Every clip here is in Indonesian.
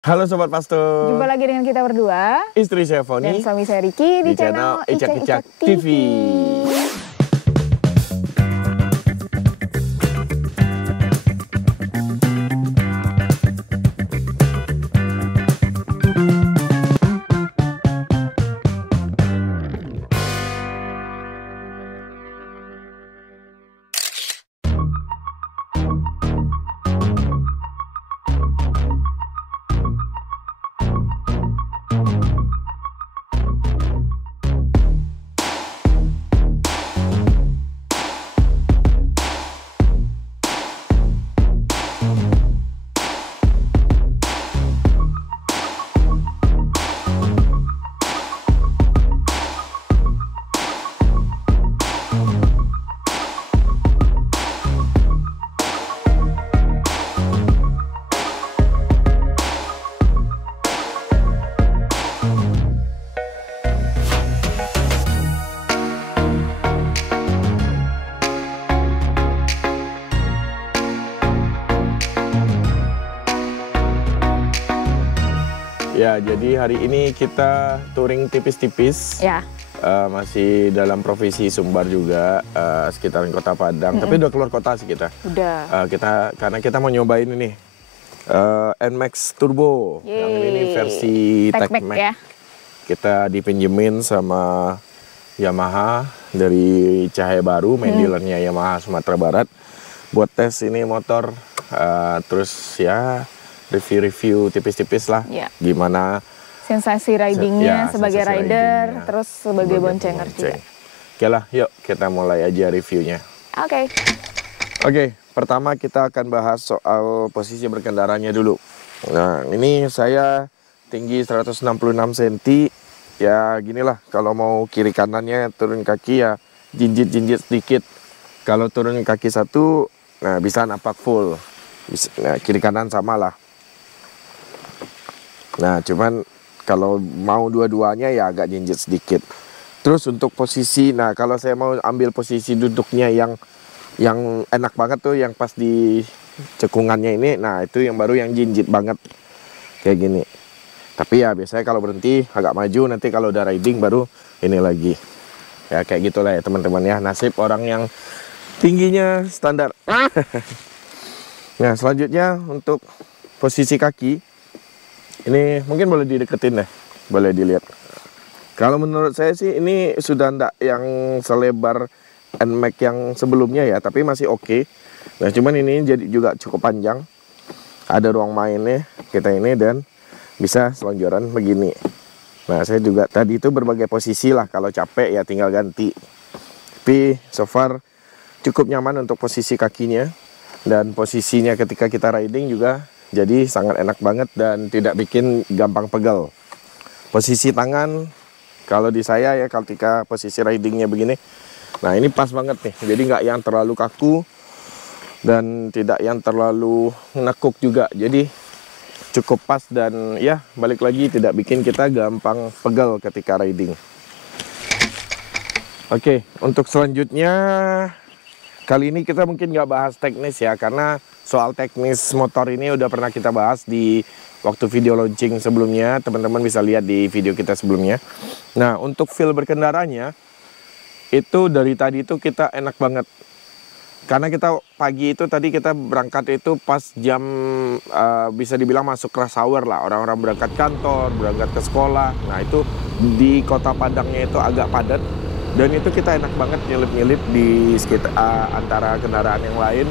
Halo Sobat Pastor. Jumpa lagi dengan kita berdua, istri saya Foni dan suami saya Riki di channel Icak-Icak TV. Ya, jadi hari ini kita touring tipis-tipis. Ya. Masih dalam provinsi Sumbar juga, sekitaran Kota Padang. Tapi udah keluar kota sih kita. Udah. Karena kita mau nyobain ini NMAX Turbo. Yeay. Yang ini versi TechMax. Ya. Kita dipinjemin sama Yamaha dari Cahaya Baru, main dealernya Yamaha Sumatera Barat. Buat tes ini motor, terus ya review-review tipis-tipis lah, Ya. gimana Sensasi ridingnya sebagai sensasi rider, ridingnya, terus sebagai boncenger juga. Oke lah, yuk kita mulai aja reviewnya. Oke, pertama kita akan bahas soal posisi berkendaranya dulu. Nah, ini saya tinggi 166 cm, ya ginilah, kalau mau kiri kanannya turun kaki ya jinjit-jinjit sedikit. Kalau turun kaki satu, nah bisa napak full, nah, kiri kanan sama lah. Nah, cuman kalau mau dua-duanya ya agak jinjit sedikit. Terus untuk posisi, nah kalau saya mau ambil posisi duduknya yang enak banget tuh, yang pas di cekungannya ini, nah itu yang baru yang jinjit banget kayak gini. Tapi ya biasanya kalau berhenti agak maju, nanti kalau udah riding baru ini lagi. Ya kayak gitulah ya teman-teman ya, nasib orang yang tingginya standar. Nah, selanjutnya untuk posisi kaki. Ini mungkin boleh dideketin deh, boleh dilihat. Kalau menurut saya sih ini sudah ndak yang selebar NMAX yang sebelumnya ya, tapi masih oke. Nah, cuman ini jadi juga cukup panjang. Ada ruang mainnya kita ini dan bisa selonjoran begini. Nah, saya juga tadi itu berbagai posisi lah, kalau capek ya tinggal ganti. Tapi so far cukup nyaman untuk posisi kakinya, dan posisinya ketika kita riding juga jadi sangat enak banget dan tidak bikin gampang pegal. Posisi tangan, kalau di saya ya ketika posisi ridingnya begini, nah ini pas banget nih. Jadi nggak yang terlalu kaku dan tidak yang terlalu nekuk juga. Jadi cukup pas dan ya balik lagi tidak bikin kita gampang pegal ketika riding. Oke, untuk selanjutnya kali ini kita mungkin nggak bahas teknis ya, karena soal teknis motor ini udah pernah kita bahas di waktu video launching sebelumnya. Teman-teman bisa lihat di video kita sebelumnya. Nah, untuk feel berkendaranya itu dari tadi itu kita enak banget. Karena kita pagi itu tadi kita berangkat itu pas jam bisa dibilang masuk rush hour lah. Orang-orang berangkat kantor, berangkat ke sekolah. Nah, itu di Kota Padangnya itu agak padat. Dan itu kita enak banget nyelip-nyelip di sekitar antara kendaraan yang lain.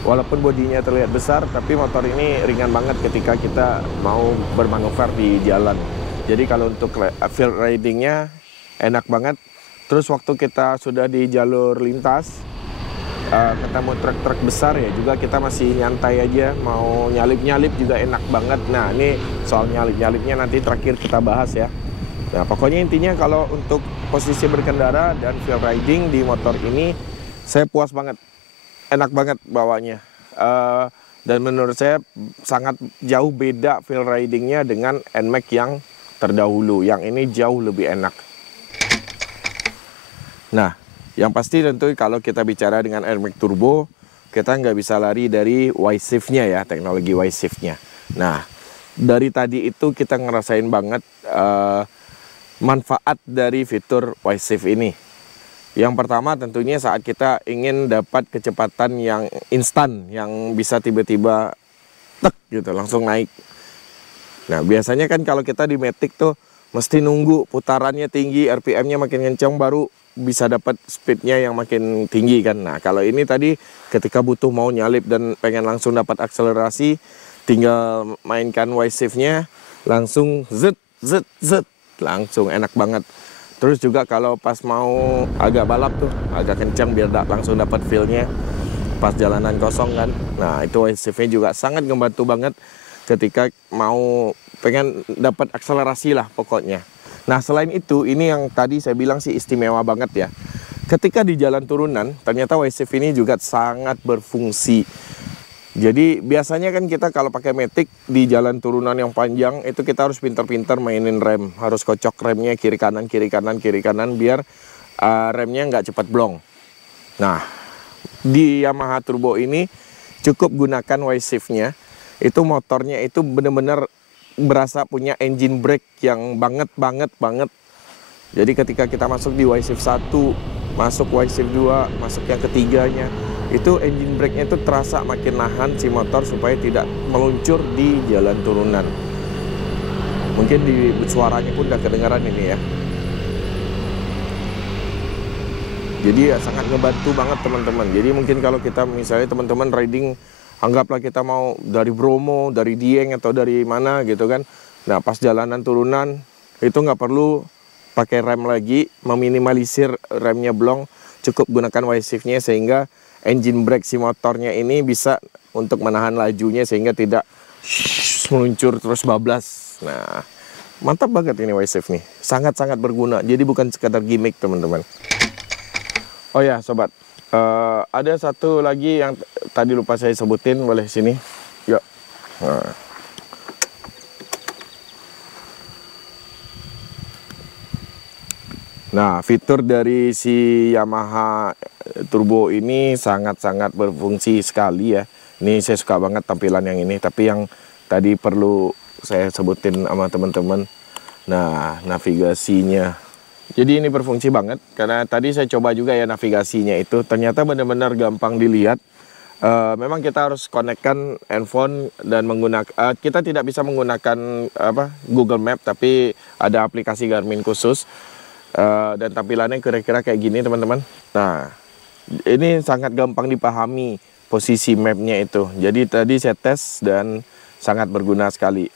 Walaupun bodinya terlihat besar, tapi motor ini ringan banget ketika kita mau bermanuver di jalan. Jadi kalau untuk field ridingnya enak banget. Terus waktu kita sudah di jalur lintas, ketemu truk-truk besar ya juga kita masih nyantai aja. Mau nyalip-nyalip juga enak banget. Nah, ini soal nyalip-nyalipnya nanti terakhir kita bahas ya. Nah, pokoknya intinya kalau untuk posisi berkendara dan field riding di motor ini, saya puas banget. Enak banget bawanya. Dan menurut saya sangat jauh beda feel ridingnya dengan NMAX yang terdahulu. Yang ini jauh lebih enak. Nah, yang pasti tentu kalau kita bicara dengan NMAX Turbo, kita nggak bisa lari dari Y-Shift-nya ya, teknologi Y-Shift-nya. Nah, dari tadi itu kita ngerasain banget manfaat dari fitur WiSafe ini. Yang pertama tentunya saat kita ingin dapat kecepatan yang instan, yang bisa tiba-tiba tek gitu langsung naik. Nah biasanya kan kalau kita di Matic tuh mesti nunggu putarannya tinggi, RPM-nya makin kencang baru bisa dapat speednya yang makin tinggi kan. Nah kalau ini tadi ketika butuh mau nyalip dan pengen langsung dapat akselerasi, tinggal mainkan WiSafe-nya langsung zet zet zet, langsung enak banget. Terus juga kalau pas mau agak balap tuh agak kencang biar langsung dapat feel-nya pas jalanan kosong kan. Nah itu WiSafe-nya juga sangat membantu banget ketika mau pengen dapat akselerasi lah pokoknya. Nah selain itu ini yang tadi saya bilang sih istimewa banget ya. Ketika di jalan turunan ternyata WiSafe ini juga sangat berfungsi. Jadi biasanya kan kita kalau pakai Matic di jalan turunan yang panjang itu kita harus pintar-pintar mainin rem, harus kocok remnya kiri kanan kiri kanan kiri kanan biar remnya nggak cepat blong. Nah di Yamaha Turbo ini cukup gunakan WiSafe-nya, itu motornya itu benar-benar berasa punya engine brake yang banget. Jadi ketika kita masuk di WiSafe 1, masuk WiSafe 2, masuk yang ketiganya, itu engine brake-nya itu terasa makin nahan si motor supaya tidak meluncur di jalan turunan. Mungkin di suaranya pun udah kedengaran ini ya. Jadi ya sangat ngebantu banget teman-teman. Jadi mungkin kalau kita misalnya teman-teman riding, anggaplah kita mau dari Bromo, dari Dieng atau dari mana gitu kan. Nah pas jalanan turunan itu nggak perlu pakai rem lagi, meminimalisir remnya blong, cukup gunakan WiSafe-nya sehingga engine brake si motornya ini bisa untuk menahan lajunya sehingga tidak meluncur terus bablas. Nah mantap banget ini WiSafe nih, sangat-sangat berguna. Jadi bukan sekadar gimmick teman-teman. Oh ya sobat, ada satu lagi yang tadi lupa saya sebutin, boleh sini yuk. Nah fitur dari si Yamaha Turbo ini sangat-sangat berfungsi sekali ya. Ini saya suka banget tampilan yang ini, tapi yang tadi perlu saya sebutin sama teman-teman. Nah navigasinya, jadi ini berfungsi banget karena tadi saya coba juga ya navigasinya itu ternyata benar-benar gampang dilihat. Memang kita harus konekkan handphone dan menggunakan, kita tidak bisa menggunakan Google Map, tapi ada aplikasi Garmin khusus dan tampilannya kira-kira kayak gini teman-teman. Nah ini sangat gampang dipahami posisi mapnya itu. Jadi tadi saya tes dan sangat berguna sekali.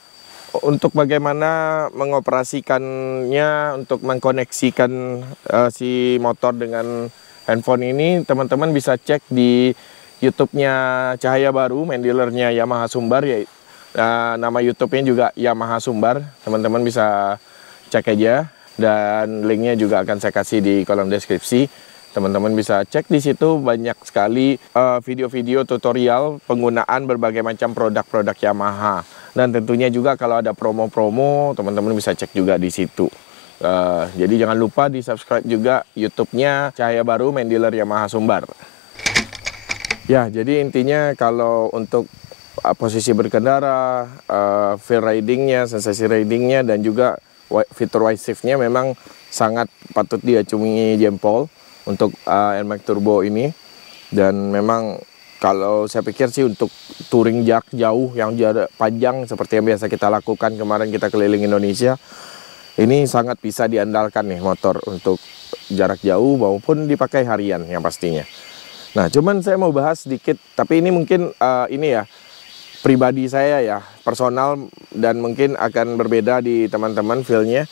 Untuk bagaimana mengoperasikannya, untuk mengkoneksikan si motor dengan handphone ini, teman-teman bisa cek di YouTube-nya Cahaya Baru, main dealernya Yamaha Sumbar ya. Nama YouTube-nya juga Yamaha Sumbar. Teman-teman bisa cek aja dan linknya juga akan saya kasih di kolom deskripsi. Teman-teman bisa cek di situ, banyak sekali video-video tutorial penggunaan berbagai macam produk-produk Yamaha. Dan tentunya juga kalau ada promo-promo, teman-teman bisa cek juga di situ. Jadi jangan lupa di subscribe juga YouTube-nya Cahaya Baru, main dealer Yamaha Sumbar. Ya, jadi intinya kalau untuk posisi berkendara, feel ridingnya, sensasi ridingnya, dan juga fitur WiSafe-nya memang sangat patut diacungi jempol untuk NMAX Turbo ini. Dan memang kalau saya pikir sih untuk touring jarak jauh yang jarak panjang seperti yang biasa kita lakukan kemarin kita keliling Indonesia, ini sangat bisa diandalkan nih motor untuk jarak jauh maupun dipakai harian yang pastinya. Nah cuman saya mau bahas sedikit, tapi ini mungkin ini ya pribadi saya ya, personal, dan mungkin akan berbeda di teman-teman feel-nya.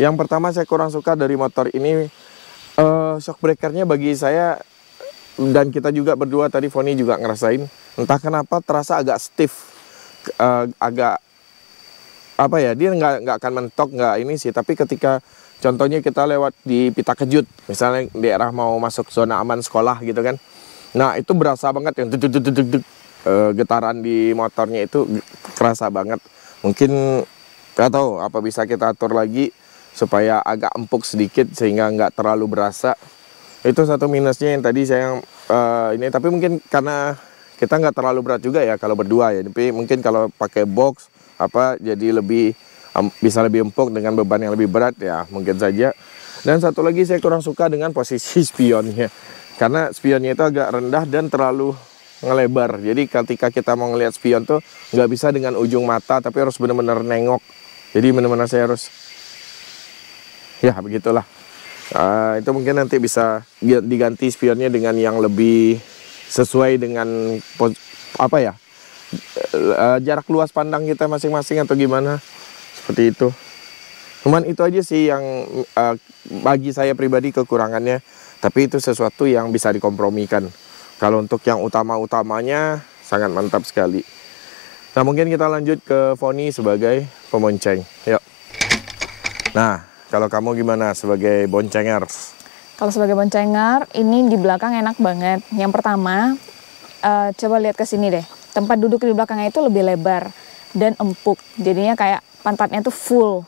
Yang pertama saya kurang suka dari motor ini, shock breaker-nya bagi saya, dan kita juga berdua tadi Foni juga ngerasain, entah kenapa terasa agak stiff, agak apa ya, dia nggak akan mentok, nggak ini sih, tapi ketika contohnya kita lewat di Pita Kejut, misalnya daerah mau masuk zona aman sekolah gitu kan, nah itu berasa banget yang getaran di motornya itu kerasa banget. Mungkin nggak tahu apa bisa kita atur lagi supaya agak empuk sedikit sehingga nggak terlalu berasa. Itu satu minusnya yang tadi saya ini, tapi mungkin karena kita nggak terlalu berat juga ya kalau berdua ya, tapi mungkin kalau pakai box jadi lebih bisa lebih empuk dengan beban yang lebih berat ya, mungkin saja. Dan satu lagi saya kurang suka dengan posisi spionnya, karena spionnya itu agak rendah dan terlalu ngelebar. Jadi ketika kita mau ngelihat spion tuh nggak bisa dengan ujung mata, tapi harus benar-benar nengok. Jadi benar-benar saya harus, ya begitulah. Itu mungkin nanti bisa diganti spionnya dengan yang lebih sesuai dengan jarak luas pandang kita masing-masing atau gimana, seperti itu. Cuman itu aja sih yang bagi saya pribadi kekurangannya, tapi itu sesuatu yang bisa dikompromikan. Kalau untuk yang utama-utamanya sangat mantap sekali. Nah, mungkin kita lanjut ke Foni sebagai pembonceng. Yuk. Nah, kalau kamu gimana sebagai boncenger? Kalau sebagai boncenger, ini di belakang enak banget. Yang pertama, coba lihat ke sini deh. Tempat duduk di belakangnya itu lebih lebar dan empuk. Jadinya kayak pantatnya tuh full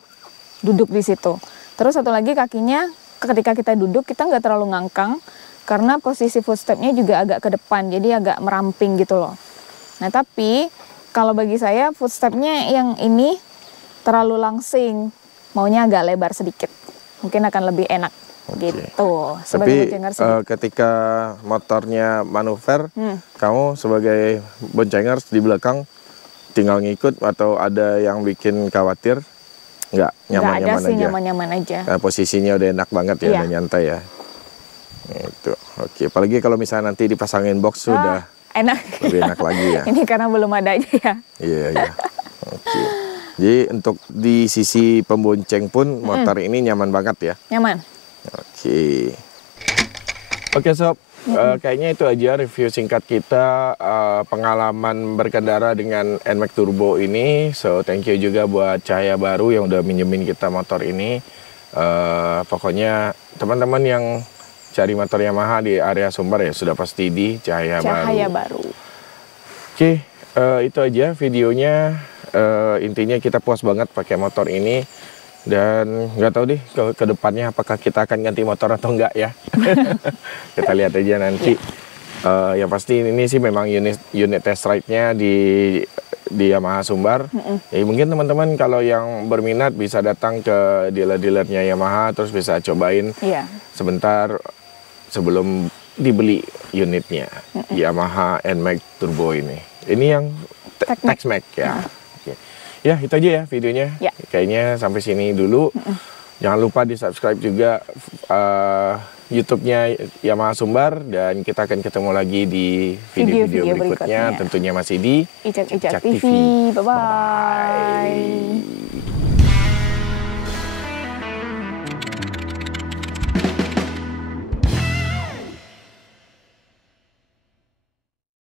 duduk di situ. Terus satu lagi kakinya, ketika kita duduk kita nggak terlalu ngangkang karena posisi footstepnya juga agak ke depan, jadi agak meramping gitu loh. Nah tapi kalau bagi saya footstepnya yang ini terlalu langsing, maunya agak lebar sedikit, mungkin akan lebih enak. Gitu. Tapi ketika motornya manuver, kamu sebagai boncenger di belakang tinggal ngikut atau ada yang bikin khawatir? Nggak, nyaman-nyaman aja? Nggak ada sih, nyaman-nyaman aja. Nah, posisinya udah enak banget ya, udah nyantai ya. Itu, oke. Apalagi kalau misalnya nanti dipasangin box sudah enak. Lebih enak lagi ya. Ini karena belum ada aja ya. Iya. Oke. Jadi untuk di sisi pembonceng pun motor ini nyaman banget ya? Nyaman. Oke sob, kayaknya itu aja review singkat kita pengalaman berkendara dengan NMAX Turbo ini. So thank you juga buat Cahaya Baru yang udah minjemin kita motor ini. Pokoknya teman-teman yang cari motor Yamaha di area Sumbar ya sudah pasti di Cahaya Baru. Oke, itu aja videonya. Intinya kita puas banget pakai motor ini. Dan nggak tahu deh ke depannya apakah kita akan ganti motor atau enggak ya. Kita lihat aja nanti. Yang pasti ini sih memang unit test ride-nya di Yamaha Sumbar. Ya, mungkin teman-teman kalau yang berminat bisa datang ke dealer-dealernya Yamaha terus bisa cobain sebentar sebelum dibeli unitnya Yamaha NMAX Turbo ini. Ini yang Tex-Max ya. Ya itu aja ya videonya. Kayaknya sampai sini dulu. Jangan lupa di subscribe juga YouTube-nya Yamaha Sumbar. Dan kita akan ketemu lagi di video-video berikutnya. Tentunya masih di Icak TV. Bye-bye.